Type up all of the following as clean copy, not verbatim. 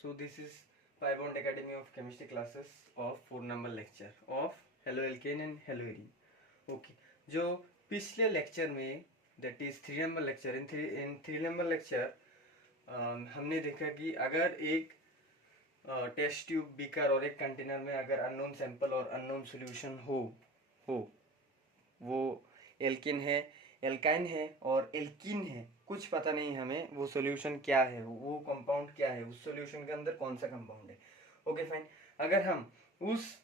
So this is Pi Bond Academy of Chemistry classes of 4 number lecture of Hello Alkane and Hello Arene. Okay, जो पिछले lecture में that is 3 number lecture in 3 number lecture हमने देखा कि अगर एक test tube beaker और एक कंटेनर में अगर अननोन सैंपल और अननोन सॉल्यूशन हो वो एल्किन है, एल्काइन है और एल्कीन है, कुछ पता नहीं हमें वो सॉल्यूशन क्या है, वो कंपाउंड क्या है, उस सॉल्यूशन के अंदर कौन सा कंपाउंड है. Okay fine. अगर हम उस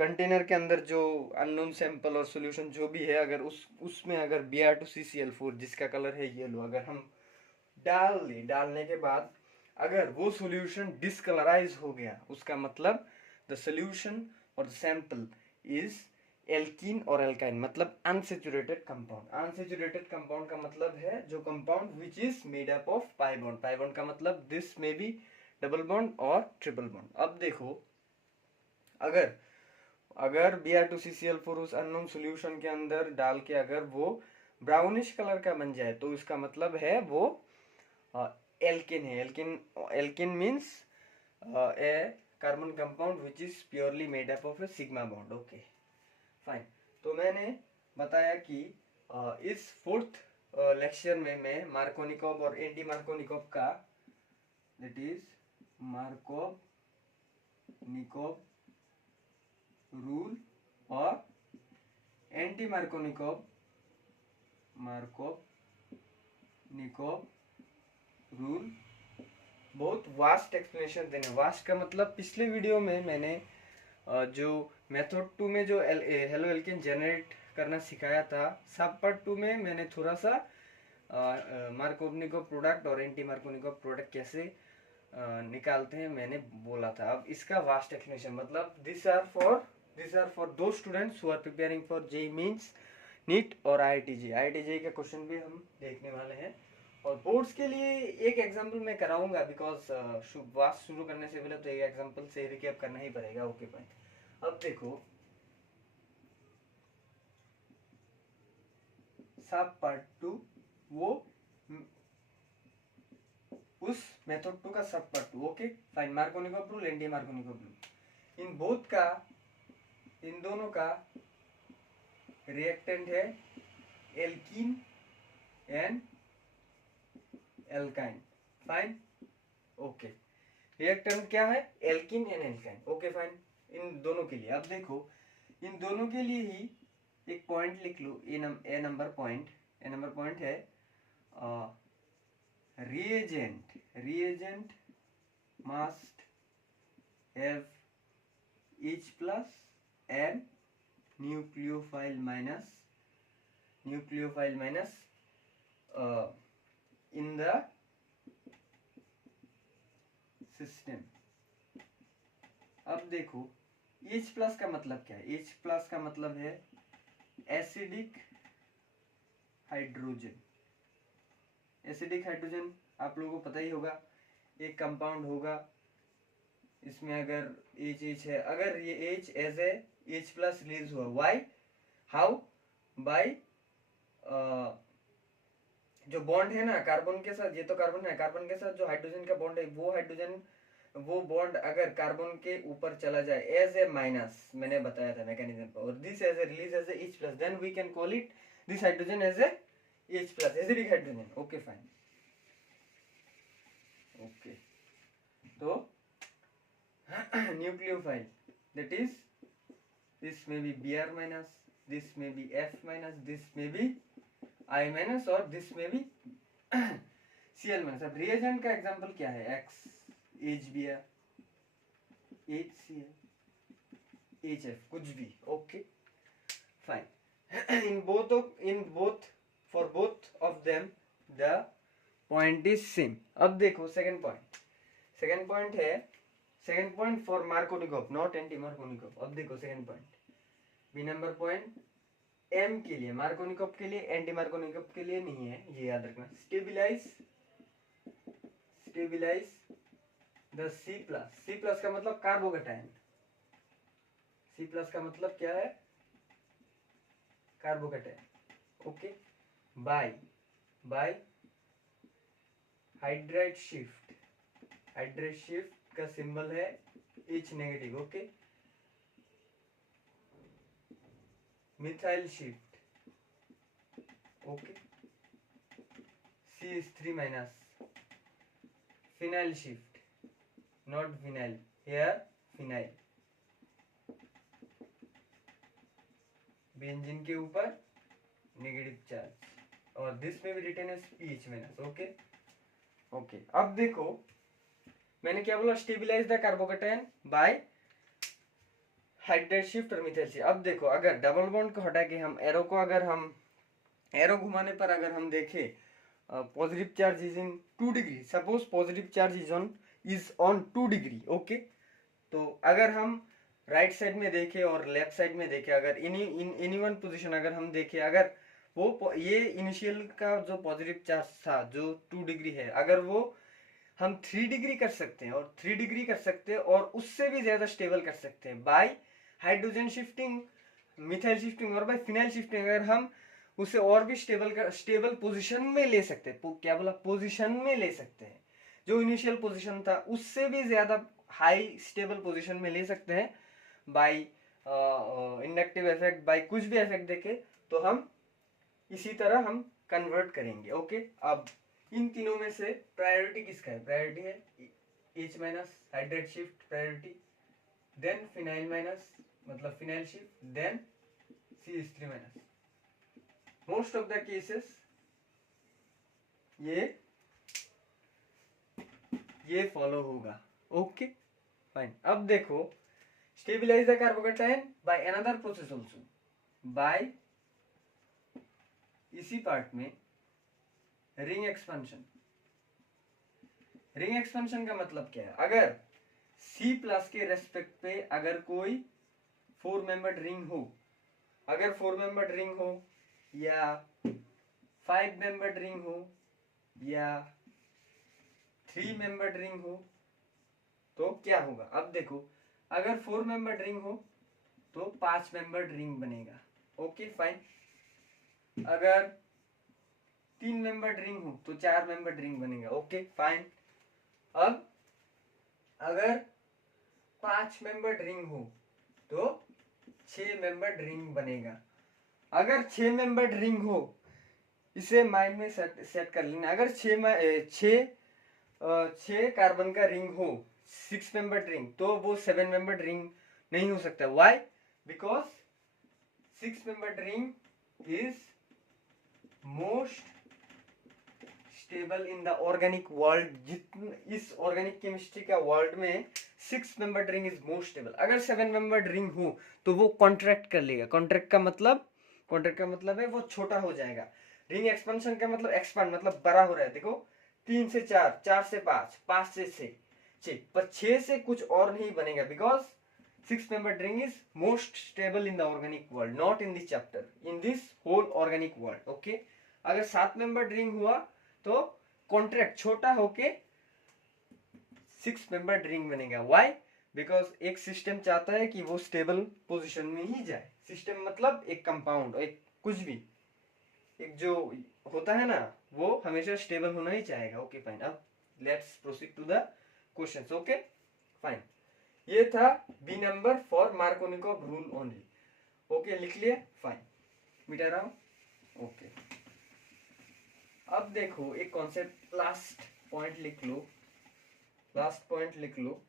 कंटेनर के अंदर जो अननोन सैंपल और सॉल्यूशन जो भी है अगर उसमें अगर Br2CCl4 जिसका कलर है येलो अगर हम डालने के बाद अगर वो सॉल्यूशन डिस्कलराइज हो गया उसका मतलब द सॉल्यूशन और द सैंपल इज एल्कीन और एल्काइन मतलब अनसेचुरेटेड कंपाउंड. अनसेचुरेटेड कंपाउंड का मतलब है जो compound which is made up of pi bond. Pi bond का मतलब this may B double bond और ट्रिपल बॉन्ड. अब देखो अगर Br2CCl4 उस अननोन सॉल्यूशन के अंदर डाल के अगर वो ब्राउनिश कलर का बन जाए तो इसका मतलब है वो एल्किन है. Alkane means a carbon compound which is purely made up of a sigma bond. Okay fine. तो मैंने बताया कि इस फोर्थ लेक्चर में मैं मार्कोनिकॉव और एंटी मार्कोनिकॉव का दैट इज मार्कोनिकॉव रूल और एंटी मार्कोनिकॉव रूल बहुत वास्ट एक्सप्लेनेशन देने. वास्ट का मतलब पिछले वीडियो में मैंने जो मेथड 2 में जो हेलो एल्केन जनरेट करना सिखाया था सब पार्ट 2 में मैंने थोड़ा सा मार्कोनिकॉव प्रोडक्ट और एंटी मार्कोनिकॉव प्रोडक्ट कैसे निकालते हैं मैंने बोला था. अब इसका वास्ट एक्सप्लेनेशन मतलब this are for two students who are preparing for JEE means NEET और आईआईटी का क्वेश्चन भी हम देखने वाले हैं. और बोर्ड्स के लिए एक एग्जांपल मैं कराऊंगा बिकॉज वास्ट शुरू करने से पहले तो एक एग्जांपल से रिकैप करना ही पड़ेगा. Okay fine. अब देखो सब पार्ट 2 वो उस मेथड 2 का sub part 2. Okay fine. Markovnikov rule anti Markovnikov rule इन दोनों का रिएक्टेंट है alkene and alkyne. Fine. Okay reactant क्या है alkene and alkyne. Okay fine. इन दोनों के लिए अब देखो इन दोनों के लिए ही एक पॉइंट लिख लो. ए नंबर पॉइंट है reagent must have H plus and nucleophile minus in the system. अब देखो H plus का मतलब क्या है. H plus का मतलब है एसिडिक हाइड्रोजन. आप लोगों को पता ही होगा एक कंपाउंड होगा इसमें अगर H है अगर ये H as a H plus release हुआ वाई हाउ बाय जो बॉन्ड है ना कार्बन के साथ, ये तो कार्बन है, कार्बन के साथ जो हाइड्रोजन का बॉन्ड है वो बॉन्ड अगर कार्बन के ऊपर चला जाए एज ए माइनस मैंने बताया था मैकेनिज्म पर और this as a release as a H plus then we can call it this hydrogen as a H plus acidic hydrogen. Okay fine. Okay तो nucleophile that is this may be Br minus, this may be F minus, this may be I minus और this may be Cl minus. अब reagent का example क्या है X HBr HCl HF कुछ भी. Okay fine. in both for both of them the point is same. अब देखो second point for Markovnikov not anti Markovnikov. अब देखो second point B number point M के लिए मार्कोनिकॉव के लिए एंटी मार्कोनिकॉव के लिए नहीं है, ये याद रखना. स्टेबिलाइज द C प्लस का मतलब कार्बोकेटायन. C प्लस का मतलब क्या है carbocation. Okay by hydride shift hydride shift का सिंबल है H negative, okay. Methyl shift, okay, CH3 minus. Phenyl shift, not vinyl, here phenyl, benzene के ऊपर नेगेटिव चार्ज, और this may be written as PH minus, okay okay. अब देखो मैंने क्या बोला, stabilize the carbocation by hydride shift और methyl shift. अब देखो अगर डबल बॉन्ड को हटा के हम एरो को, अगर हम एरो घुमाने पर अगर हम देखें positive charge is in 2 degree, suppose positive charge is on 2 degree, okay. तो अगर हम राइट साइड में देखें और लेफ्ट साइड में देखें, अगर एनी वन पोजीशन अगर हम देखें, अगर वो ये इनिशियल का जो पॉजिटिव चार्ज था जो 2 डिग्री है, अगर वो हम 3 डिग्री कर सकते हैं और 3 डिग्री कर सकते हैं और उससे भी ज्यादा स्टेबल कर सकते हैं bye hydrogen shifting, methyl shifting और बाय फिनाइल शिफ्टिंग, अगर हम उसे और भी स्टेबल पोजीशन में ले सकते हैं, क्या बोला, पोजीशन में ले सकते हैं, जो इनिशियल पोजीशन था उससे भी ज्यादा हाई स्टेबल पोजीशन में ले सकते हैं बाय इंडक्टिव इफेक्ट, बाय कुछ भी इफेक्ट देखे तो हम इसी तरह हम कन्वर्ट करेंगे, ओके। अब इन तीनों में से प्रायोरिटी किसका है, प्रायोरिटी है H minus hydride shift priority, then phenyl minus मतलब phenyl shift, then CH3 minus. Most of the cases ये फॉलो होगा, ओके फाइन। अब देखो stabilize the carbocation by another process also, by इसी पार्ट में रिंग एक्सपेंशन। रिंग एक्सपेंशन का मतलब क्या है, अगर C प्लस के रेस्पेक्ट पे अगर कोई 4 मेंबर्ड रिंग हो, अगर 4 मेंबर्ड रिंग हो या 5 मेंबर्ड रिंग हो या 3 मेंबर्ड रिंग हो तो क्या होगा। अब देखो अगर 4 मेंबर्ड रिंग हो तो 5 मेंबर्ड रिंग बनेगा, ओके फाइन। अगर 3 मेंबर्ड रिंग हो तो 4 मेंबर्ड रिंग बनेगा, ओके फाइन। अब अगर 5 मेंबर्ड रिंग हो तो 6 मेंबर्ड रिंग बनेगा। अगर 6 मेंबर्ड रिंग हो, इसे माइंड में सेट कर लेना, अगर 6 कार्बन का रिंग हो 6 मेंबर्ड रिंग, तो वो 7 मेंबर्ड रिंग नहीं हो सकता। Why, because 6 membered ring is most stable in the organic world. इस ऑर्गेनिक केमिस्ट्री का वर्ल्ड में 6 membered ring is most stable. अगर 7 मेंबर्ड रिंग हो तो वो कॉन्ट्रैक्ट कर लेगा। कॉन्ट्रैक्ट का मतलब है वो छोटा हो जाएगा। रिंग एक्सपेंशन का मतलब एक्सपांड मतलब बड़ा हो रहा है। देखो 3 से 4, 4 से 5, 5 से 6, पर 6 से कुछ और नहीं बनेगा, because 6 membered ring is most stable in the organic world, not in this chapter, in this whole organic world, okay. अगर 7 मेंबर्ड रिंग हुआ तो कॉन्ट्रैक्ट छोटा होके 6 मेंबर्ड रिंग बनेगा। व्हाई, बिकॉज एक सिस्टम चाहता है कि वो स्टेबल पोजीशन में ही जाए। सिस्टम मतलब एक कंपाउंड, एक कुछ भी, एक जो होता है ना, वो हमेशा स्टेबल होना ही चाहेगा, ओके फाइन। अब let's proceed to the questions, okay fine. ये था B number for Markovnikov rule only, okay लिख लिए, फाइन, मिटा रहा हूं, ओके। अब देखो एक कॉन्सेप्ट, लास्ट पॉइंट लिख लो, लास्ट पॉइंट लिख लो,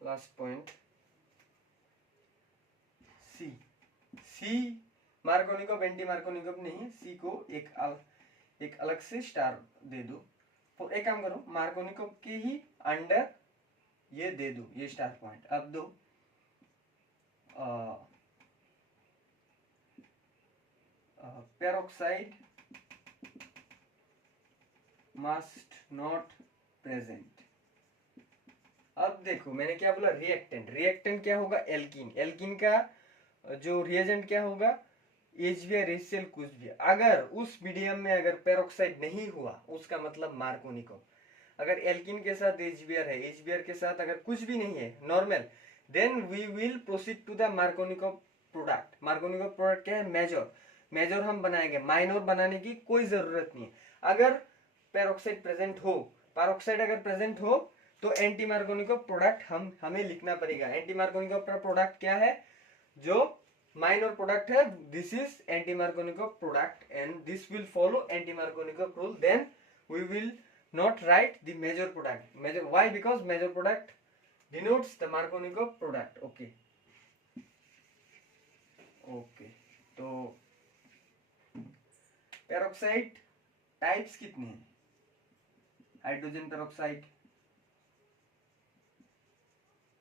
last point C Markovnikov anti Markovnikov नहीं है, सी को एक अलग से स्टार दे दो। तो एक काम करो, मार्कोनिकोव के ही अंडर ये दे दो, ये स्टार पॉइंट। अब दो पेरोक्साइड मस्ट नॉट प्रेजेंट। अब देखो मैंने क्या बोला, रिएक्टेंट। रिएक्टेंट क्या होगा, एल्कीन। एल्कीन का जो रिएजेंट क्या होगा, HBr HCl कुछ भी। अगर उस मीडियम में अगर पेरोक्साइड नहीं हुआ उसका मतलब मार्कोनिकोव। अगर एल्कीन के साथ HBr है, HBr के साथ अगर कुछ भी नहीं है normal, then we will proceed to the Markovnikov product. Markovnikov product क्या है, मेजर। मेजर हम बनाएंगे, माइनर बनाने की कोई जरूरत नहीं है। अगर पेरोक्साइड प्रेजेंट हो पेरोक्साइड अगर प्रेजेंट हो तो एंटी मार्कोनिकोव प्रोडक्ट हमें लिखना पड़ेगा। एंटी मार्कोनिकोव प्रोडक्ट क्या है, जो माइनर प्रोडक्ट है, this is anti Markovnikov product and this will follow anti Markovnikov rule, then we will not write the major product. Major, why? Because major product denotes the Markovnikov product. Okay. तो peroxide types कितने हैं? Hydrogen peroxide,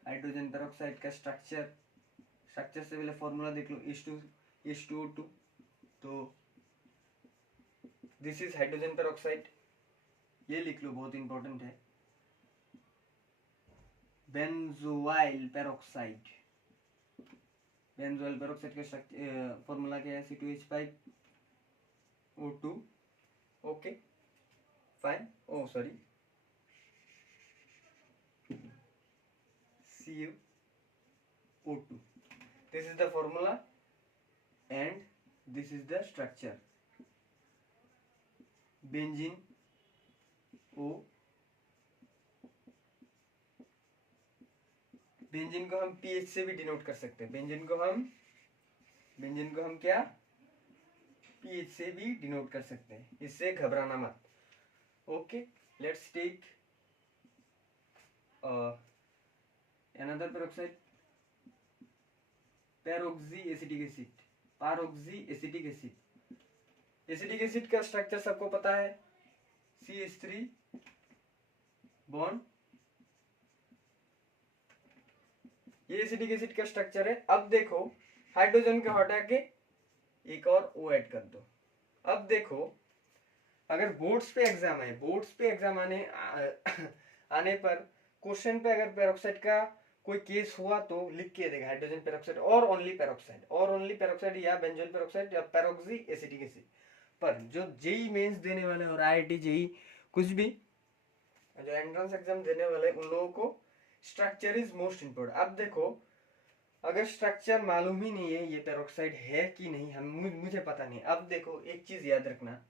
hydrogen peroxide का structure से पहले formula देख लो, H2O2। तो this is hydrogen peroxide, ये लिख लो, बहुत इंपॉर्टेंट है। बेंजोइल पेरोक्साइड, बेंजोइल पेरोक्साइड का फॉर्मूला क्या है, C2H5O2। Okay fine, oh sorry, CuO2। This is the formula and this is the structure. Benzene oh, benzene को हम पीएच से भी डिनोट कर सकते हैं। बेंजीन को हम क्या पीएच से भी डिनोट कर सकते हैं, इससे घबराना मत। Okay, let's take another peroxide, peroxy acetic acid, peroxy acetic acid. Acetic acid का स्ट्रक्चर सबको पता है, CH3 बॉन्ड, ये एसिटिक एसिड का स्ट्रक्चर है। अब देखो हाइड्रोजन को हटा के एक और O ऐड कर दो। अब देखो अगर बोर्ड्स पे एग्जाम है, आने पर क्वेश्चन पे अगर पेरोक्साइड का कोई केस हुआ तो लिख के देगा हाइड्रोजन पेरोक्साइड और ओनली पेरोक्साइड या बेंजोइल पेरोक्साइड या पेरोक्सी एसिटिक एसिड। पर जो जेई मेंस देने वाले और IIT जेई कुछ भी जो एंट्रेंस एग्जाम देने वाले, उन लोगों को स्ट्रक्चर इज मोस्ट इंपोर्टेंट। अब देखो अगर स्ट्रक्चर मालूम ही नहीं है ये पेरोक्साइड है कि नहीं, मुझे पता नहीं। अब देखो एक चीज याद रखना,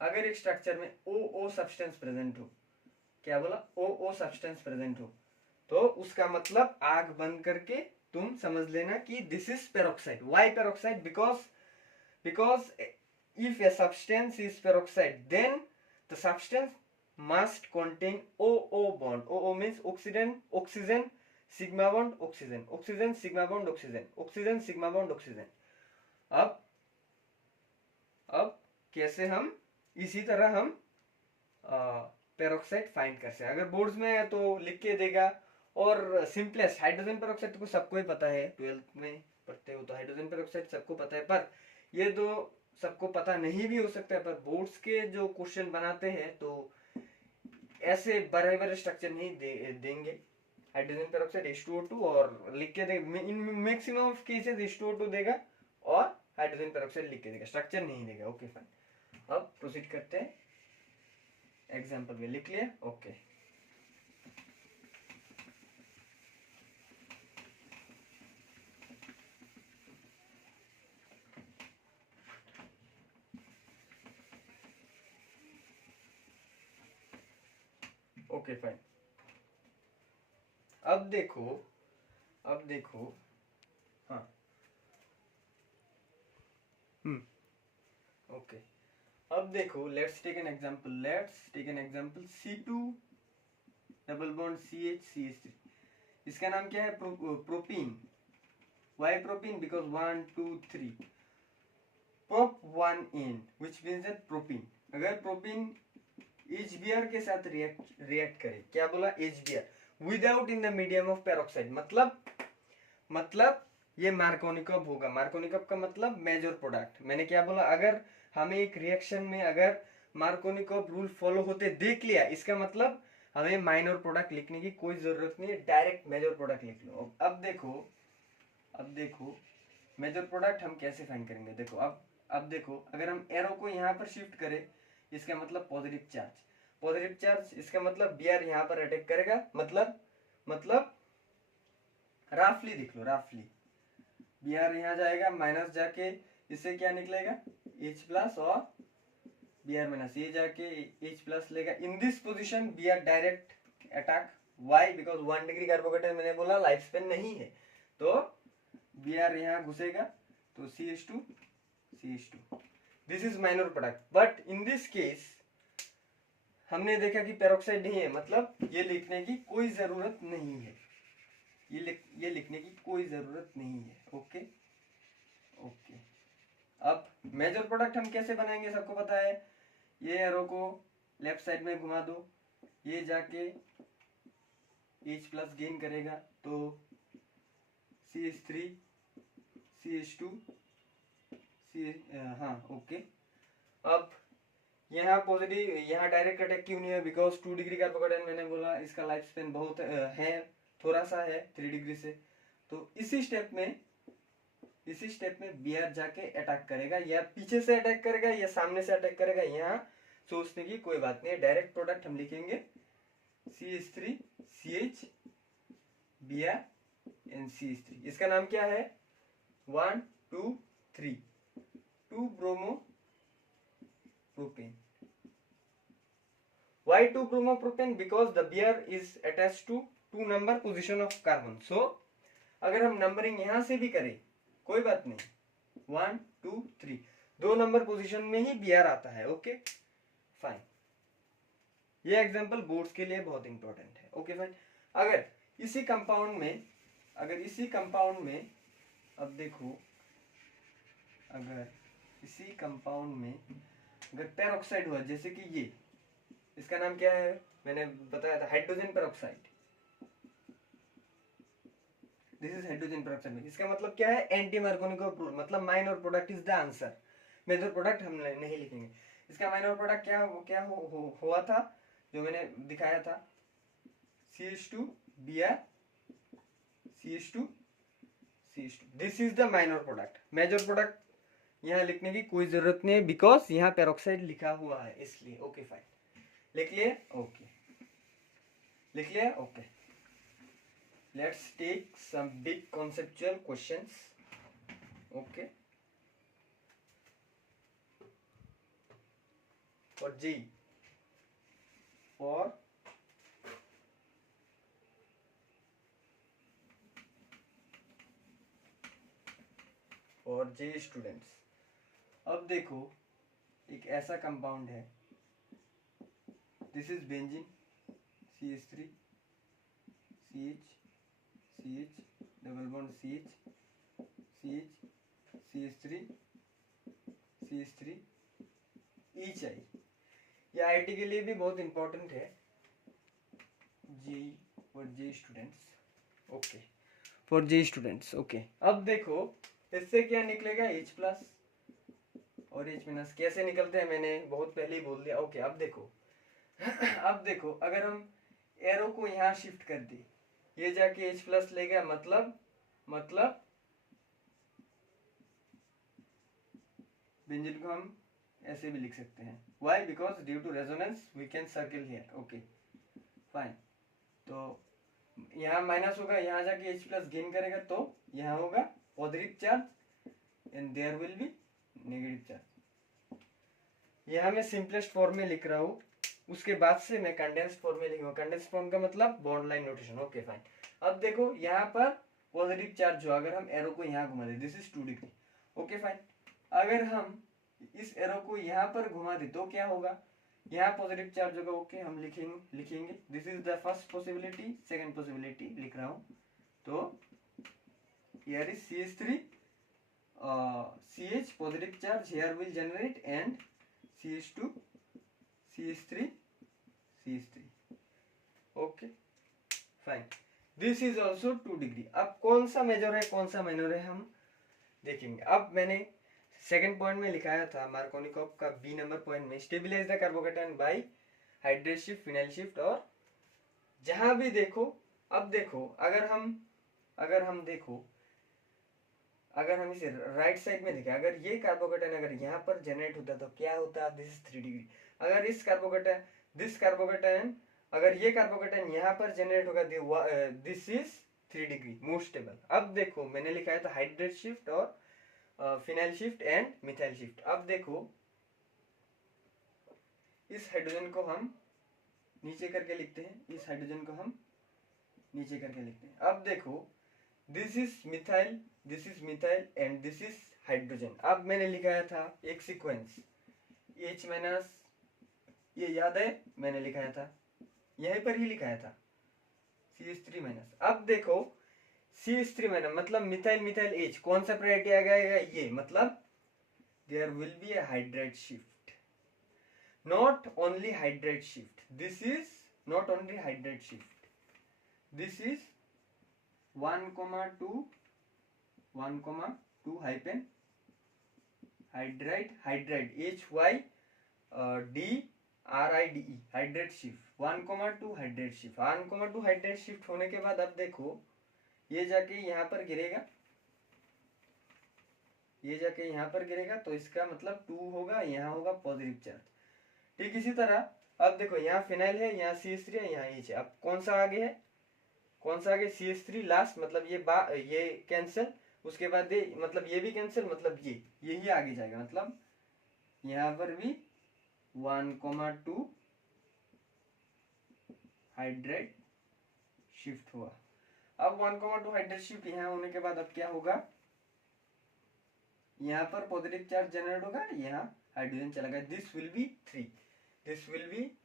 अगर एक स्ट्रक्चर में ओ सब्सटेंस प्रेजेंट हो, क्या बोला, ओ सब्सटेंस प्रेजेंट हो, तो उसका मतलब आग बंद करके तुम समझ लेना कि this is peroxide. Why peroxide? Because if a substance is peroxide, then the substance must contain OO bond. OO means oxygen sigma bond oxygen, oxygen sigma bond oxygen, oxygen sigma bond oxygen। अब कैसे हम इसी तरह हम peroxide find कर सकते हैं। अगर बोर्ड्स में है तो लिख के देगा, और सिंपलेस्ट हाइड्रोजन पेरोक्साइड को सबको ही पता है, 12th में पढ़ते हो तो हाइड्रोजन पेरोक्साइड सबको पता है। पर ये तो सबको पता नहीं भी हो सकता है, पर बोर्ड्स के जो क्वेश्चन बनाते हैं तो ऐसे बड़े स्ट्रक्चर नहीं देंगे। हाइड्रोजन पेरोक्साइड H2O2 और लिख के देगा, in maximum of cases H2O2 देगा और हाइड्रोजन पेरोक्साइड लिख के देगा, स्ट्रक्चर नहीं देगा। ओके फाइन, अब प्रोसीड करते हैं। एग्जांपल में लिख लिया। ओके ओके फाइन, अब देखो हाँ ओके, अब देखो let's take an example C2 double bond CH3। इसका नाम क्या है, propene. Why propene? Because 1 2 3 prop 1 in which means that propene. अगर प्रोपीन HBr के साथ रिएक्ट करे, क्या बोला, HBr without in the medium of peroxide, मतलब ये मार्कोनिकोव होगा। मार्कोनिकोव का मतलब मेजर प्रोडक्ट। मैंने क्या बोला, अगर हमें एक रिएक्शन में अगर मार्कोनिकोव रूल फॉलो होते देख लिया, इसका मतलब हमें माइनर प्रोडक्ट लिखने की कोई जरूरत नहीं है, डायरेक्ट मेजर प्रोडक्ट लिख लो। अब देखो मेजर प्रोडक्ट हम कैसे फाइंड करेंगे। देखो अब देखो अगर हम एरो को यहाँ पर शिफ्ट करें, इसका मतलब पॉजिटिव चार्ज, इसका मतलब Br यहाँ पर अटैक करेगा, मतलब राफली देख लो, राफली Br यहाँ जाएगा, माइनस जाके इससे क्या निकलेगा, H प्लस और Br माइनस, ये जाके H प्लस लेगा. In this position Br direct attack. Why? Because 1 degree carbocation मैंने बोला लाइफ स्पेन नहीं है, तो Br यहाँ घुसेगा, तो CH2 CH2. This is minor product. But in this case हमने देखा कि पेरोक्साइड नहीं है, मतलब ये लिखने की कोई जरूरत नहीं है. ये लिखने की कोई जरूरत नहीं है. Okay okay. अब मेजर प्रोडक्ट हम कैसे बनाएंगे, सबको पता है. ये एरो को लेफ्ट साइड में घुमा दो, ये जाके H प्लस गेन करेगा, तो CH3 CH2 हाँ ओके. अब यहाँ पॉजिटिव, यहाँ डायरेक्ट अटैक क्यों नहीं है, बिकॉज 2 डिग्री कार्बोकेटाइन मैंने बोला इसका लाइफ स्पेन बहुत है, थोड़ा सा है 3 डिग्री से. तो इसी स्टेप में Br जाके अटैक करेगा, या पीछे से अटैक करेगा या सामने से अटैक करेगा, यहाँ सोचने की कोई बात नहीं है. डायरेक्ट प्रोडक्ट हम लिखेंगे CH3 CH Br and CH3. इसका नाम क्या है, 1 2 3 2 bromo propane. Why 2 bromo propane? Because the Br is attached to 2 number position of carbon. So अगर हम नंबरिंग यहां से भी करें कोई बात नहीं, 1 2 3 2 नंबर पोजीशन में ही Br आता है. Okay fine. ये एग्जांपल बोर्ड्स के लिए बहुत इंपॉर्टेंट है. Okay fine. अगर इसी कंपाउंड में अब देखो, अगर इसी कंपाउंड में अगर पेरोक्साइड हुआ, जैसे कि ये, इसका नाम क्या है मैंने बताया था, hydrogen peroxide. This is hydrogen peroxide. इसका मतलब क्या है, एंटी मार्कोनिक, मतलब minor product is the answer. Major product हम नहीं लिखेंगे. इसका माइनर प्रोडक्ट क्या हुआ था जो मैंने दिखाया था, CH2 Br CH2 CH2. This is the minor product. Major product यहाँ लिखने की कोई जरूरत नहीं है, बिकॉज यहाँ पेरोक्साइड लिखा हुआ है इसलिए. Okay fine. लिख लिए. ओके लिख लिया. Okay. Let's take some big conceptual questions. Okay. For G, for J students. अब देखो एक ऐसा कंपाउंड है, this is benzene, CH3 CH CH double bond CH CH CH3 CH3 each I. ये IIT के लिए भी बहुत इंपॉर्टेंट है. G for J students. Okay for J students. Okay. अब देखो इससे क्या निकलेगा, H प्लस और H माइनस. कैसे निकलते हैं मैंने बहुत पहले ही बोल दिया. ओके. अब देखो अगर हम एरो को यहाँ शिफ्ट कर दी, ये जाके H प्लस ले गया, मतलब बेंजीन को हम ऐसे भी लिख सकते हैं. Why? Because due to resonance we can circle here. Okay fine. तो यहाँ माइनस होगा, यहाँ जाके H प्लस गेन करेगा, तो यहाँ होगा positive charge and there will be negative charge. यहाँ मैं सिंपलेस्ट फॉर्म में लिख रहा हूँ, उसके बाद से मैं कंडेंस्ड फॉर्म में लिखूंगा. कंडेंस्ड फॉर्म का मतलब bond line notation. Okay fine. अब देखो यहाँ पर पॉजिटिव चार्ज हो, अगर हम एरो को यहाँ घुमा दे, this is 2 degree. Okay fine. अगर हम इस एरो को यहाँ पर घुमा दे तो क्या होगा, यहाँ पॉजिटिव चार्ज होगा. ओके हम लिखेंगे this is the first possibility. Second possibility लिख रहा हूँ, तो here is CH3 CH positive charge here will generate and CH2 CH3 CH3. okay fine. this is also 2 degree. अब कौन सा मेजर है कौन सा माइनर है हम देखेंगे. अब मैंने सेकंड पॉइंट में लिखाया था मार्कोनिकॉफ का बी नंबर पॉइंट में, stabilize the carbocation by hydride shift, phenyl shift. और जहां भी देखो, अब देखो अगर हम इसे राइट साइड में देखें, अगर ये कार्बोकेटाइन अगर यहाँ पर जनरेट होता तो क्या होता, दिस इज 3 डिग्री. अगर दिस कार्बोकेटाइन अगर ये कार्बोकेटाइन यहाँ पर जनरेट होगा, this is 3 degree more stable. अब देखो मैंने लिखा था हाइड्रेट शिफ्ट और phenyl shift and methyl shift. अब देखो इस हाइड्रोजन को हम नीचे करके लिखते हैं, इस हाइड्रोजन को हम नीचे करके लिखते हैं। अब देखो this is methyl and this is hydrogen. अब मैंने लिखाया था एक सीक्वेंस H माइनस, ये याद है मैंने लिखाया था, यहीं पर ही लिखाया था CH3 माइनस। अब देखो CH3 माइनस मतलब मिथाइल H, कौन सा प्रायोरिटी आ गया ये, मतलब there will be a hydride shift, not only hydride shift, this is not only hydride shift, this is 1,2 hyphen hydride HYDRIDE hydride shift 1,2 hydride shift. 1,2 hydride shift होने के बाद अब देखो ये जाके यहाँ पर गिरेगा, ये जाके यहाँ पर गिरेगा, तो इसका मतलब 2 होगा, यहाँ होगा पॉजिटिव चार्ज। ठीक इसी तरह अब देखो यहाँ फिनाइल है, यहाँ CH3 है, यहाँ H है। अब कौन सा आगे है, कौन सा आगे, CH3 लास्ट, मतलब ये कैंसिल, उसके बाद ये मतलब ये भी कैंसिल, मतलब यही आगे जाएगा, मतलब यहाँ पर भी 1,2 हाइड्राइड शिफ्ट हुआ। अब 1,2 हाइड्राइड शिफ्ट यहाँ होने के बाद अब क्या होगा, यहाँ पर पॉजिटिव चार्ज जनरेट होगा, यहाँ हाइड्रोजन चला गया, दिस विल बी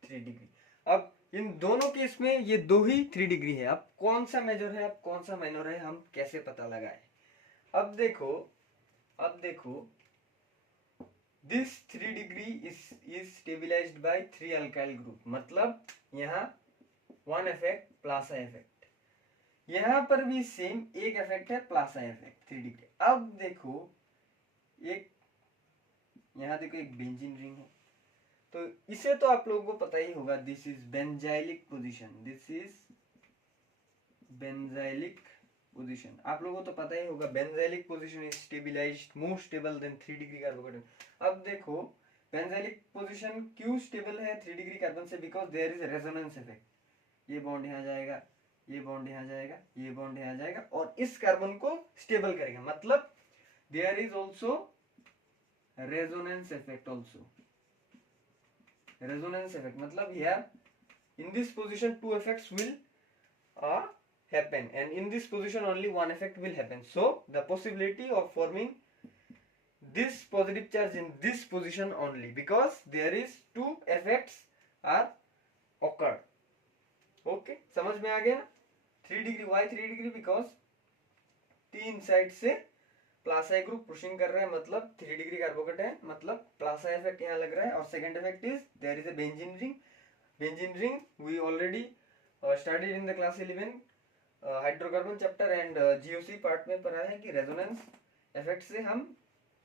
3 डिग्री। अब इन दोनों केस में ये दो ही 3 डिग्री है। अब कौन सा मेजर है, अब कौन सा माइनर है, हम कैसे पता लगाए। अब देखो this 3 degree is stabilized by 3 alkyl group, मतलब यहाँ 1 इफेक्ट प्लस इफेक्ट, यहाँ पर भी सेम एक इफेक्ट है प्लस इफेक्ट 3 डिग्री। अब देखो एक यहाँ देखो एक बेंजीन रिंग है, तो इसे तो आप लोगों को पता ही होगा, this is benzylic position, this is benzylic position, आप लोगों को तो पता ही होगा, benzylic position is stabilized more stable than 3 degree carbon. अब देखो बेंजाइलिक पोजीशन क्यों स्टेबल है 3 डिग्री कार्बन से, because there is resonance effect, ये बॉन्ड यहाँ जाएगा, ये बॉन्ड यहाँ जाएगा, ये बॉन्ड यहाँ जाएगा और इस कार्बन को स्टेबल करेगा, मतलब there is also resonance effect also, resonance effect मतलब here in this position 2 effects will happen and in this position only 1 effect will happen, so the possibility of forming this positive charge in this position only, because there is 2 effects are occurred. okay समझ में आ गया ना। 3 degree, why 3 degree, because तीन side से plus I group pushing कर रहे हैं, मतलब 3 डिग्री कार्बोकेटाइन, मतलब प्लस आई इफेक्ट यहाँ लग रहा है। और second effect is there is a benzene ring we already studied in the class 11 hydrocarbon chapter and GOC part में पढ़ा है कि रेजोनेंस इफेक्ट से हम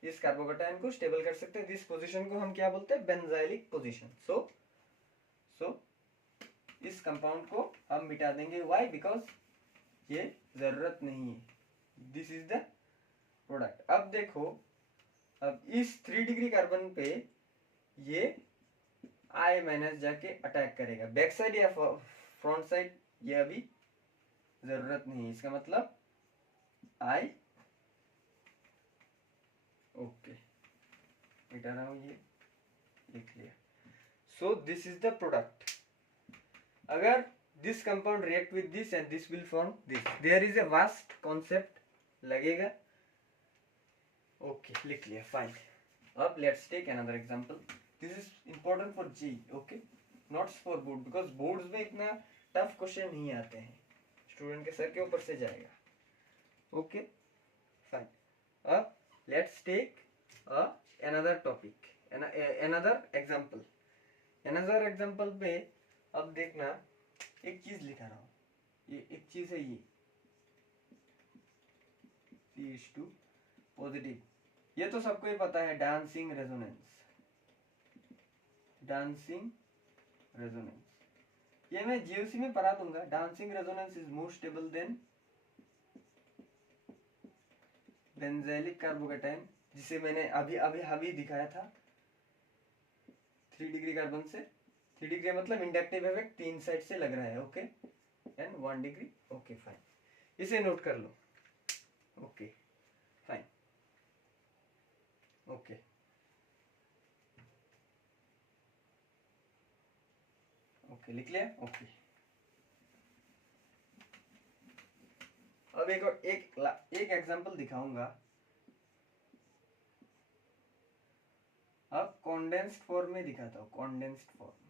इस कार्बोकेटाइन को स्टेबल कर सकते हैं। दिस पोजीशन को हम क्या बोलते हैं, बेंजाइलिक पोजीशन। सो इस कंपाउंड को हम मिटा देंगे, व्हाई, बिकॉज ये जरूरत नहीं है, दिस इज द प्रोडक्ट। अब देखो अब इस 3 डिग्री कार्बन पे ये I माइनस जाके अटैक करेगा, बैक साइड या फ्रंट साइड ये अभी जरूरत नहीं है, इसका मतलब I ओके मिटा रहा हूं, ये लिख लिया। So this is the product. अगर this compound react with this and this will form this, there is a vast concept लगेगा। ओके लिख लिया, फाइन। अब let's take another example, this is important for JEE, okay not for board, because boards में इतना tough question नहीं आते हैं, student के सर के ऊपर से जाएगा। Okay fine. अब let's take another topic, another example. Another example पे अब देखना एक चीज लिखा रहा हूं, ये एक चीज है, ये CH2 पॉजिटिव, ये तो सबको ही पता है, डांसिंग रेजोनेंस, ये मैं जीओसी में पढ़ा दूंगा। Dancing resonance is more stable then benzylic carbocation, जिसे मैंने अभी दिखाया था 3 डिग्री कार्बन से। 3 डिग्री मतलब इंडक्टिव इफेक्ट 3 साइड से लग रहा है, okay and 1 degree, okay fine, इसे नोट कर लो। ओके फाइन, ओके ओके लिख लिया। ओके अब एक एग्जांपल दिखाऊंगा। अब कॉन्डेंस्ड फॉर्म में दिखाता हूँ, कॉन्डेंस्ड फॉर्म।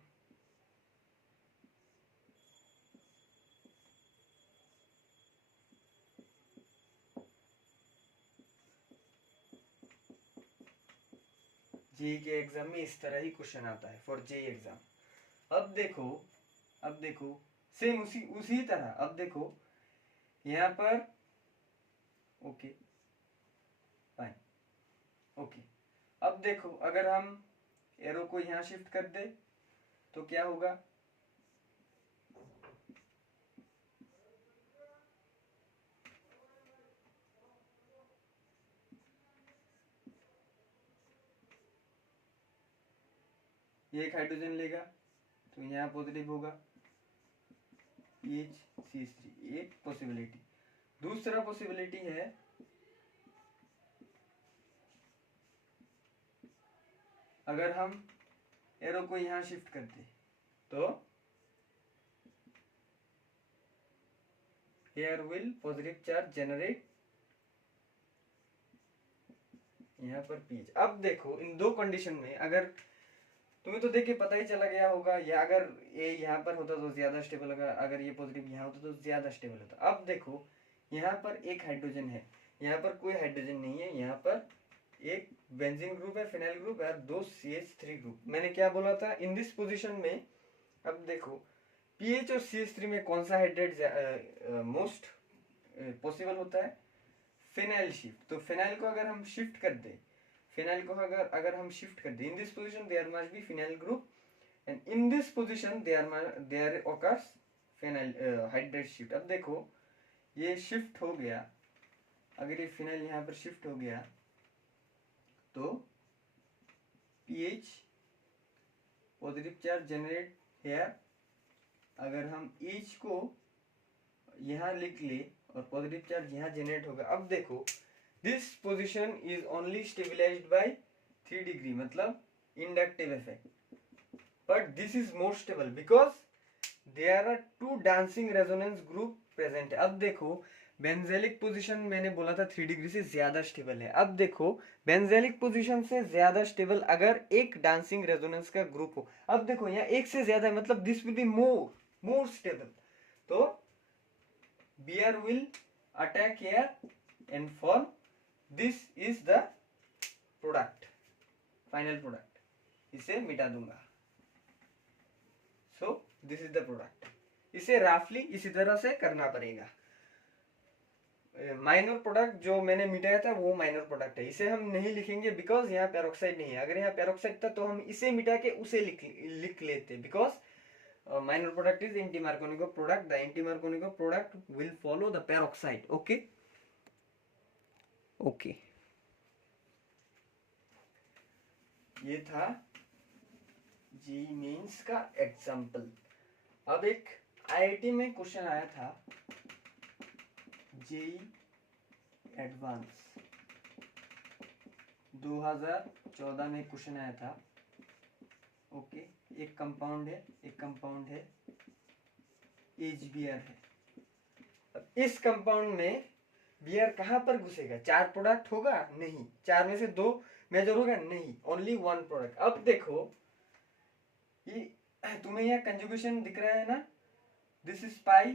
जेई के एग्जाम में इस तरह ही क्वेश्चन आता है फॉर जेई एग्जाम। अब देखो सेम उसी तरह। अब देखो यहाँ पर ओके फाइन ओके। अब देखो अगर हम एरो को यहाँ शिफ्ट कर दे तो क्या होगा, ये एक हाइड्रोजन लेगा तो यहाँ पॉजिटिव होगा CH3, एक पॉसिबिलिटी। दूसरा पॉसिबिलिटी है अगर हम एरो को यहाँ शिफ्ट करते तो here will positive charge generate यहाँ पर पीच। अब देखो इन दो कंडीशन में अगर तुम्हें तो देख के पता ही चला गया होगा, या अगर ये यहाँ पर होता तो ज्यादा स्टेबल होगा, अगर ये पॉजिटिव यहाँ होता तो ज्यादा स्टेबल होता। अब देखो यहाँ पर एक हाइड्रोजन है, यहाँ पर कोई हाइड्रोजन नहीं है, यहाँ पर एक बेंजीन ग्रुप है, फिनाइल ग्रुप है, दो CH3 ग्रुप। मैंने क्या बोला था इन दिस पोजीशन में। अब देखो पीएच और CH3 में कौन सा हाइड्रेट मोस्ट पॉसिबल होता है, फिनाइल शिफ्ट। तो फिनाइल को अगर हम शिफ्ट कर दे, फिनाइल को अगर हम शिफ्ट कर दे in this position there must be phenyl group, and in this position there occurs phenyl hydride shift. अब देखो ये शिफ्ट हो गया, अगर ये फिनाइल यहाँ पर शिफ्ट हो गया तो PH positive charge generate here. अगर हम एच को यहाँ लिख ले और पॉजिटिव चार्ज यहाँ जनरेट होगा। अब देखो this position is only stabilized by 3 degree, मतलब inductive effect, but this is more stable because there are 2 dancing resonance group present है। अब देखो बेंजेलिक पोजीशन मैंने बोला था 3 डिग्री से ज्यादा स्टेबल है। अब देखो बेंजेलिक पोजीशन से ज्यादा स्टेबल अगर एक डांसिंग रेजोनेंस का ग्रुप हो, अब देखो यहाँ एक से ज्यादा है, मतलब this will be more stable. तो Br will attack here and form, this is the product, final product, इसे मिटा दूंगा। So this is the product। इसे राफली इसी तरह से करना पड़ेगा। माइनर प्रोडक्ट जो मैंने मिटाया था वो माइनर प्रोडक्ट है, इसे हम नहीं लिखेंगे बिकॉज यहाँ पेरोक्साइड नहीं है। अगर यहाँ पेरोक्साइड था तो हम इसे मिटा के उसे लिख लेते, because minor product is anti-Markovnikov product. The anti-Markovnikov product will follow the peroxide. Okay. ये था जी मीन्स का एग्जाम्पल। अब एक आईआईटी में क्वेश्चन आया था, जेई एडवांस 2014 में क्वेश्चन आया था। ओके एक कंपाउंड है HBr है। अब इस कंपाउंड में Br कहां पर घुसेगा, 4 प्रोडक्ट होगा नहीं, 4 में से 2 मेजर होगा नहीं, ओनली 1 प्रोडक्ट। अब देखो ये तुम्हें यहाँ कंजुगेशन दिख रहा है ना, this is pi,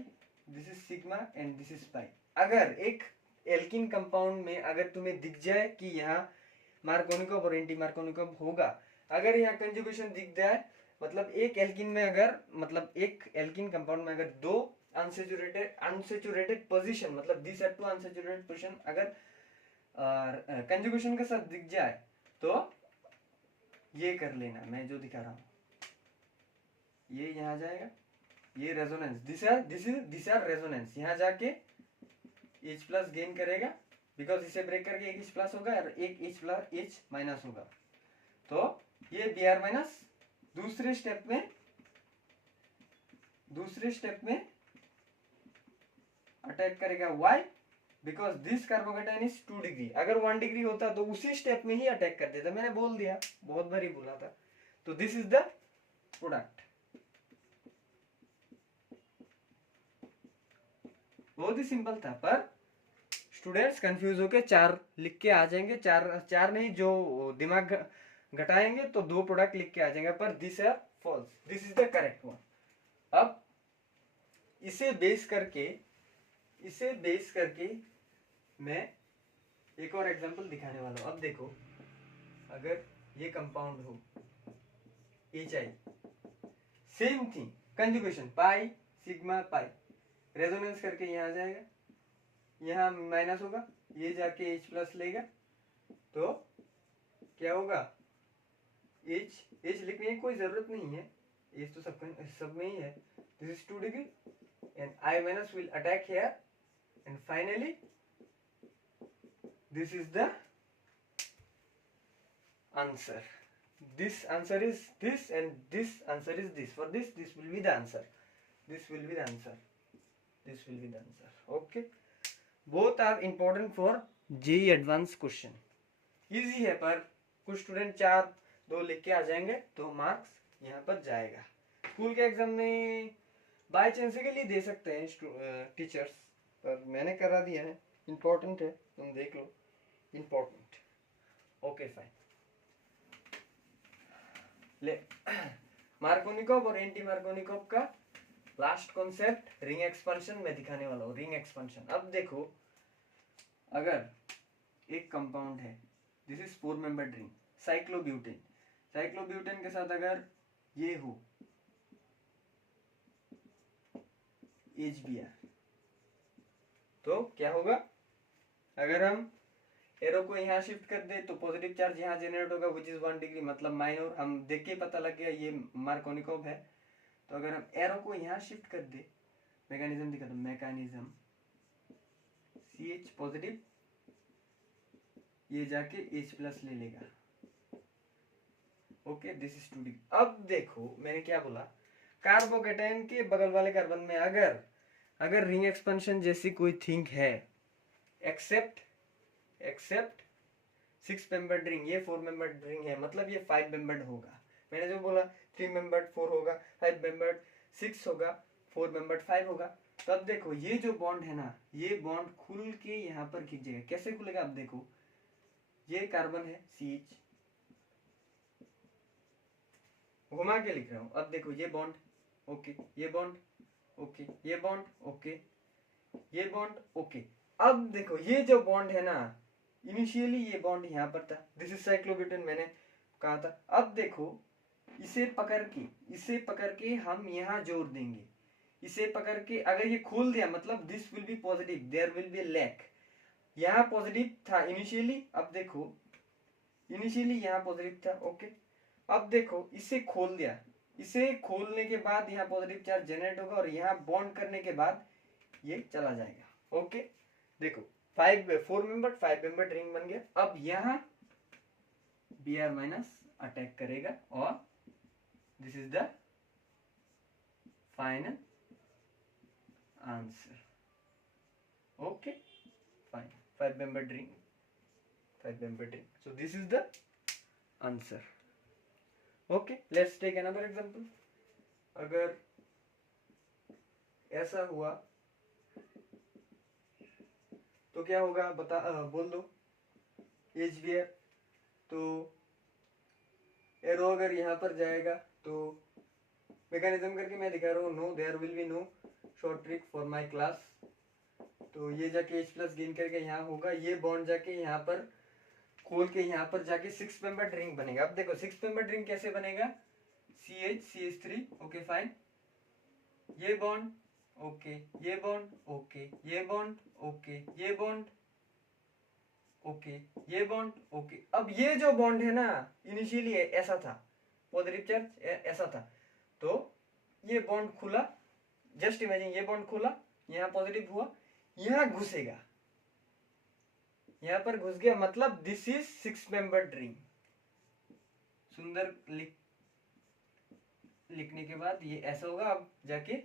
this is sigma and this is pi. अगर एक एल्किन कंपाउंड में अगर तुम्हें दिख जाए कि यहाँ मार्कोनिकोव और एंटी मार्कोनिकोव होगा, अगर यहाँ कंजुगेशन दिख जाए, मतलब एक एल्किन में अगर, मतलब एक एल्किन कंपाउंड में अगर 2 अनसेचुरेटेड पोजीशन, मतलब दिस आर 2 अनसेचुरेटेड पोजीशन अगर कंजुगेशन के साथ दिख जाए तो ये कर लेना, मैं जो दिखा रहा हूँ ये यहाँ जाएगा, ये रेजोनेंस, दिस आर रेजोनेंस, यहाँ जाके H+ गेन करेगा बिकॉज इसे ब्रेक करके एक H+ होगा और एक H माइनस होगा। तो ये Br- दूसरे स्टेप में अटैक करेगा। Why? Because this carbocation is 2 degree. अगर 1 डिग्री होता तो उसी स्टेप में ही अटैक कर देता, मैंने बोल दिया, बहुत बारी बोला था। तो दिस इज द प्रोडक्ट। बहुत ही सिंपल था, पर स्टूडेंट्स कंफ्यूज होके 4 लिख के आ जाएंगे, चार नहीं, जो दिमाग घटाएंगे तो 2 प्रोडक्ट लिख के आ जाएंगे, पर this are false, this is the correct one. अब इसे बेस करके मैं एक और एग्जांपल दिखाने वाला हूं। अब देखो, अगर ये कंपाउंड हो HI, same thing, conjugation pi sigma pi, resonance करके यहाँ आ जाएगा, यहाँ माइनस होगा, ये जाके H प्लस लेगा, तो क्या होगा, H लिखने की कोई जरूरत नहीं है, H तो सब में ही है, this is 2 degree and I minus will attack here, and finally this is the answer. This answer is this and this answer is this. For this will be the answer. This will be the answer. This will be the answer. Okay. Both are important for JEE advanced question. Easy है, पर कुछ student 4-2 लिख के आ जाएंगे तो marks यहाँ पर जाएगा। स्कूल के एग्जाम में बाय चांस के लिए दे सकते हैं टीचर्स, पर मैंने करा दिया है, इम्पोर्टेंट है, तुम देख लो, इम्पोर्टेंट। ओके फाइन, ले मार्कोनिकॉफ और एंटी मार्कोनिकॉफ का लास्ट कॉन्सेप्ट रिंग एक्सपेंशन मैं दिखाने वाला हूँ। रिंग एक्सपेंशन, अब देखो, अगर एक कंपाउंड है, this is 4 membered ring, cyclobutane, cyclobutane के साथ अगर ये हो HBr, तो क्या होगा, अगर हम एरो को यहाँ शिफ्ट कर दे तो पॉजिटिव चार्ज यहाँ जनरेट होगा विच इज 1 डिग्री, मतलब माइनर, हम देख के पता लग गया ये मार्कोनिकॉफ है। तो अगर हम एरो को यहाँ शिफ्ट कर दे, मैकेनिज्म दिखा दो, मैकेनिज्म CH पॉजिटिव, ये जाके H प्लस ले लेगा। Okay, this is 2 degree. अब देखो मैंने क्या बोला, कार्बोकेटाइन के बगल वाले कार्बन में अगर रिंग एक्सपेंशन जैसी कोई थिंग है, एक्सेप्ट 6 मेंबर्ड रिंग, ये 4 मेंबर्ड रिंग है, मतलब ये 5 मेंबर्ड होगा। मैंने जो बोला 3 मेंबर्ड 4 होगा, 5 मेंबर्ड 6 होगा, 4 मेंबर्ड 5 होगा। तो अब देखो ये जो बॉन्ड है ना, ये बॉन्ड खुल के यहाँ पर खींच जाएगा। कैसे खुलेगा, अब देखो, ये कार्बन है CH, घुमा के लिख रहा हूं। अब देखो ये बॉन्ड ओके, ये बॉन्ड ओके, ये बॉन्ड ओके, ये बॉन्ड ओके। अब देखो ये जो बॉन्ड है ना, इनिशियली ये बॉन्ड यहाँ पर था, दिस इज साइक्लोब्यूटेन मैंने कहा था। अब देखो इसे पकड़ के हम यहाँ जोड़ देंगे, इसे पकड़ के अगर ये खोल दिया मतलब this will be positive, there will be lack. यहाँ पॉजिटिव था इनिशियली, अब देखो इनिशियली यहाँ पॉजिटिव था ओके। अब देखो इसे खोल दिया, इसे खोलने के बाद यहाँ पॉजिटिव चार्ज जनरेट होगा और यहाँ बॉन्ड करने के बाद ये चला जाएगा ओके। देखो 4 मेंबर 5 मेंबर रिंग बन गया। अब यहाँ Br माइनस अटैक करेगा और this is the final answer okay. Fine, 5 member ring, 5 member ring, so this is the answer okay। let's take another example। अगर ऐसा हुआ तो क्या होगा बोल दो। HBr, तो एरो अगर यहाँ पर जाएगा तो मैकेनिज्म करके मैं दिखा रहा हूँ, no there will be no short trick for my class. तो ये जाके H प्लस गेन करके यहाँ होगा, ये बॉन्ड जाके यहाँ पर खोल के यहाँ पर जाके 6 मेंबर रिंग बनेगा। अब देखो 6 मेंबर रिंग कैसे बनेगा, CH3 ओके फाइन, ये बॉन्ड ओके, ये बॉन्ड ओके, ये बॉन्ड ओके, ये बॉन्ड ओके, ये बॉन्ड ओके। अब ये जो बॉन्ड है ना इनिशियली ऐसा था, पॉजिटिव चार्ज ऐसा था, तो ये बॉन्ड खुला, जस्ट इमेजिन ये बॉन्ड खुला, यहाँ पॉजिटिव हुआ, यहाँ घुसेगा, यहाँ पर घुस गया, मतलब दिस इज 6 मेंबर्ड रिंग। सुंदर लिखने के बाद ये ऐसा होगा। अब जाके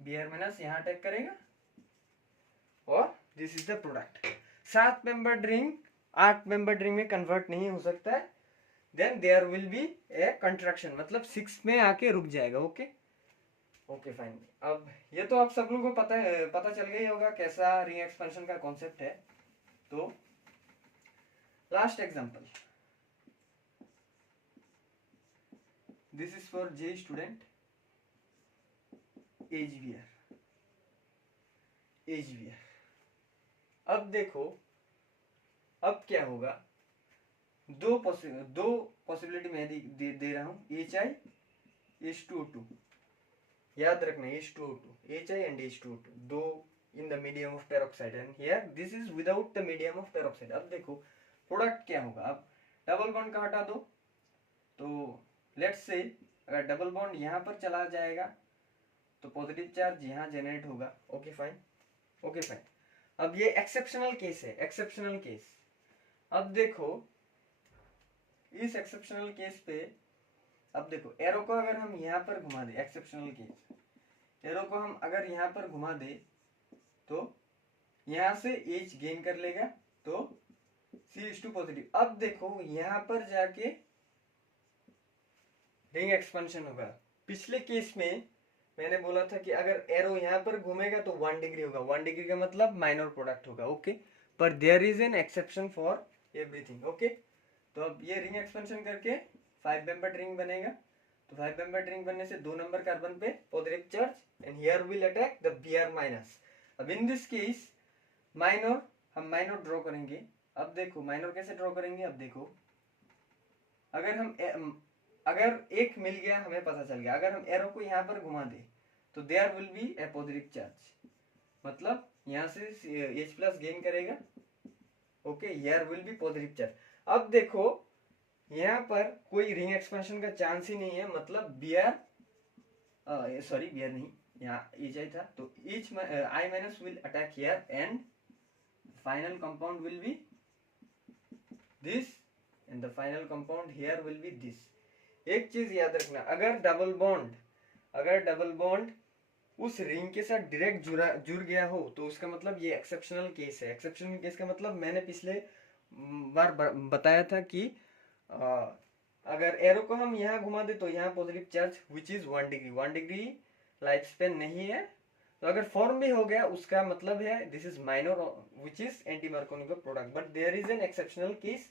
Br माइनस यहाँ अटैक करेगा और this is the product. 7 membered ring 8 membered ring में कन्वर्ट नहीं हो सकता है, then there will be a contraction, मतलब 6 में आके रुक जाएगा ओके। Okay fine. अब ये तो आप सब लोगों को पता चल गई होगा कैसा रिंग एक्सपेंशन का कॉन्सेप्ट है। तो last example, this is for J student, as we are. अब देखो अब क्या होगा, दो पॉसिबिलिटी मैं दे रहा हूं, एच आई H2O2, याद रखना H2O2, HI and H2O2, दो इन the medium of peroxide and here this is without the medium of peroxide. अब देखो प्रोडक्ट क्या होगा, अब डबल बॉन्ड का हटा दो, तो लेट्स से अगर डबल बॉन्ड यहाँ पर चला जाएगा तो पॉजिटिव चार्ज यहाँ जनरेट होगा। Okay fine, okay fine. अब ये एक्सेप्शनल केस है, एक्सेप्शनल केस। अब देखो इस एक्सेप्शनल केस पे, अब देखो एरो को अगर हम यहाँ पर घुमा दे, एक्सेप्शनल केस, एरो को हम अगर यहाँ पर घुमा दे तो यहाँ से H गेन कर लेगा तो CH2 पॉजिटिव। अब देखो यहाँ पर जाके रिंग एक्सपेंशन होगा। पिछले केस में मैंने बोला था कि अगर एरो यहाँ पर घूमेगा तो 1 डिग्री होगा, 1 डिग्री का मतलब माइनर प्रोडक्ट होगा। ओके, पर there is an exception for everything. Okay, तो अब ये रिंग एक्सपेंशन करके 5 मेंबर्ड रिंग बनेगा। तो 5 मेंबर्ड रिंग बनने से 2 नंबर कार्बन पे positive charge and here will attack the Br minus. अब इन दिस केस माइनर, हम माइनर ड्रॉ करेंगे। अब देखो माइनर कैसे ड्रॉ करेंगे, अब देखो अगर एक मिल गया हमें पता चल गया, अगर हम एरो को यहाँ पर घुमा दे तो there will be a positive charge, मतलब यहाँ से H+ गेन करेगा। Okay, here will be positive charge. अब देखो यहाँ पर कोई रिंग एक्सपेंशन का चांस ही नहीं है, मतलब Br नहीं, यहाँ HI था तो I minus will attack here and final compound will be this and the final compound here will B this. एक चीज याद रखना, अगर डबल बॉन्ड उस रिंग के साथ डायरेक्ट जुड़ गया हो तो उसका मतलब ये एक्सेप्शनल केस है। एक्सेप्शनल केस का मतलब मैंने पिछले बार बताया था कि अगर एरो को हम यहाँ घुमा दे तो यहाँ positive charge which is 1 degree, 1 degree life span नहीं है। तो अगर फॉर्म भी हो गया उसका मतलब है this is minor which is anti Markovnikov product, but there is an exceptional case.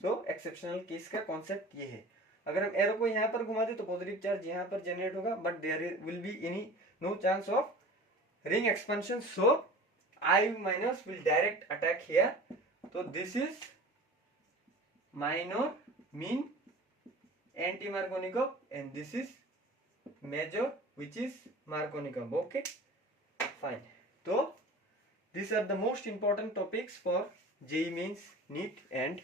So exceptional case का कॉन्सेप्ट ये है, अगर हम एरो को यहाँ पर घुमा दे तो पॉजिटिव चार्ज यहाँ पर जनरेट होगा, but there will be any no chance of ring expansion, so I minus will direct attack here. तो this is minor mean anti-Markovnikov and this is major which is Markovnikov. Okay, fine. So these are the most important topics for JEE Mains, NEET and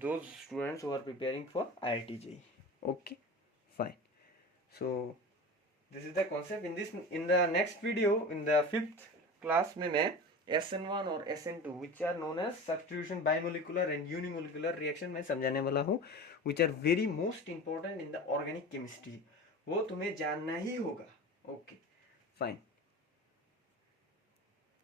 those students who are preparing for IIT JEE. Okay, fine. So this is the concept. In the next video, in the 5th class में मैं SN1 और SN2 which are known as substitution bimolecular and unimolecular reaction मैं समझाने वाला हूँ, which are very most important in the organic chemistry, वो तुम्हें जानना ही होगा। Okay, fine.